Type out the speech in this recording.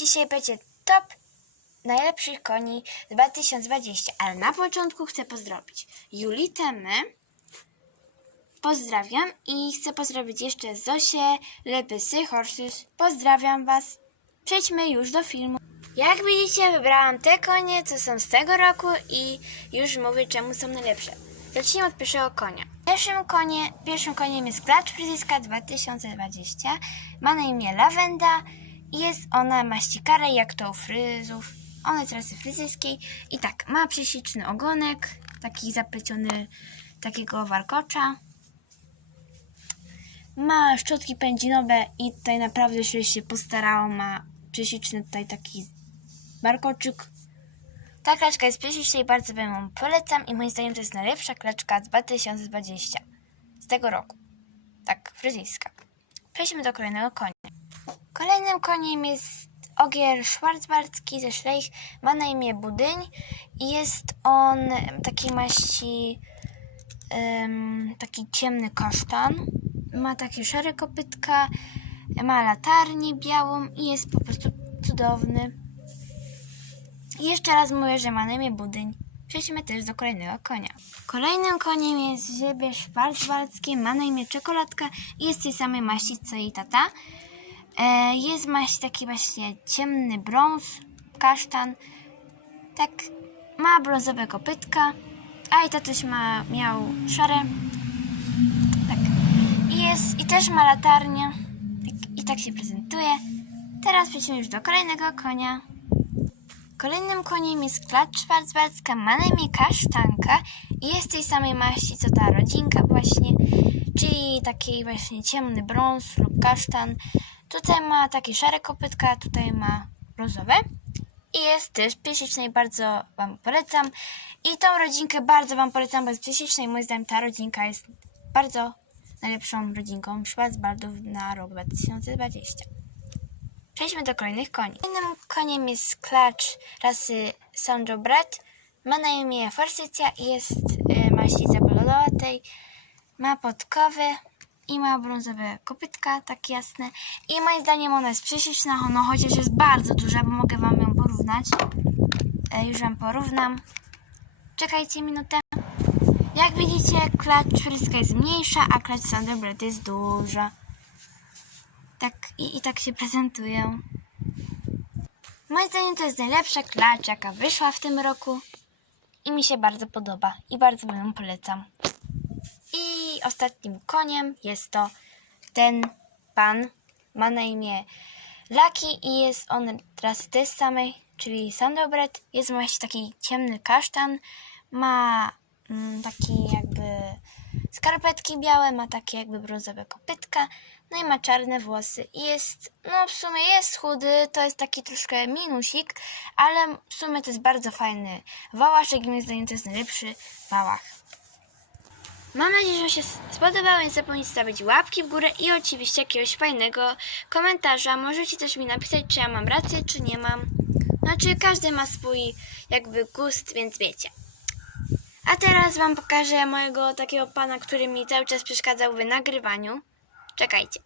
dzisiaj będzie top najlepszych koni 2020, ale na początku chcę pozdrowić Julitę My. Pozdrawiam i chcę pozdrowić jeszcze Zosię, Lepysy, Horsus. Pozdrawiam Was. Przejdźmy już do filmu. Jak widzicie, wybrałam te konie, co są z tego roku i już mówię, czemu są najlepsze. Zacznijmy od pierwszego konia. Pierwszym, konie, pierwszym koniem jest Klacz Fryzyska 2020. Ma na imię Lawenda jest ona maści karę jak to u fryzów. Ona jest rasy fryzyjskiej i tak, ma prześliczny ogonek, taki zapleciony takiego warkocza. Ma szczotki pędzinowe i tutaj naprawdę się postarało. Ma prześliczny tutaj taki warkoczyk. Ta klaczka jest prześliczna i bardzo Wam ją polecam i moim zdaniem to jest najlepsza klaczka 2020 z tego roku. Tak, fryzyjska. Przejdźmy do kolejnego konia. Kolejnym koniem jest Ogier Schwarzwaldzki ze Schleich. Ma na imię Budyń i jest on takiej maści em, taki ciemny kasztan. Ma takie szare kopytka, ma latarnię białą i jest po prostu cudowny. I jeszcze raz mówię, że ma na imię Budyń. Przejdźmy też do kolejnego konia. Kolejnym koniem jest Ziebie Schwarzwaldzki, ma na imię Czekoladka i jest tej samej maści co jej tata. E, jest maść taki właśnie ciemny brąz, kasztan. Tak, ma brązowe kopytka, a i tatuś ma, miał szare. Tak. I jest, i też ma latarnię. Tak, I tak się prezentuje. Teraz przejdźmy już do kolejnego konia. Kolejnym koniem jest klacz szwarcwaldzka, ma na imię kasztanka i jest tej samej maści co ta rodzinka właśnie, czyli taki właśnie ciemny brąz lub kasztan. Tutaj ma takie szare kopytka, tutaj ma brązowe i jest też i bardzo Wam polecam. I tą rodzinkę bardzo Wam polecam, bo prześliczna i moim zdaniem ta rodzinka jest bardzo najlepszą rodzinką Schwarzwaldów na rok 2020. Przejdźmy do kolejnych koni. Kolejnym koniem jest klacz rasy Sandrobred. Ma na imię Forsycja i jest y, maści zabolotej. Ma podkowy i ma brązowe kopytka, tak jasne. I moim zdaniem ona jest prześliczna, no chociaż jest bardzo duża, bo mogę Wam ją porównać. E, już Wam porównam. Czekajcie minutę. Jak widzicie, klacz Fryska jest mniejsza, a klacz Sandrobred jest duża. Tak, i, i tak się prezentują. Moim zdaniem to jest najlepsza klacz, jaka wyszła w tym roku. I mi się bardzo podoba. I bardzo ją polecam. Ostatnim koniem jest to ten pan. Ma na imię Lucky i jest on teraz tej samej, czyli Sandobred. Jest właśnie taki ciemny kasztan. Ma mm, taki jakby skarpetki białe, ma takie jakby brązowe kopytka. No i ma czarne włosy. I jest, no w sumie jest chudy, to jest taki troszkę minusik, ale w sumie to jest bardzo fajny wałaszek i moim zdaniem to jest najlepszy wałach. Mam nadzieję, że Wam się spodobało. Nie zapomnijcie stawić łapki w górę i oczywiście jakiegoś fajnego komentarza. Możecie też mi napisać, czy ja mam rację, czy nie mam. Znaczy, każdy ma swój jakby gust, więc wiecie. A teraz Wam pokażę mojego takiego pana, który mi cały czas przeszkadzał w nagrywaniu. Czekajcie.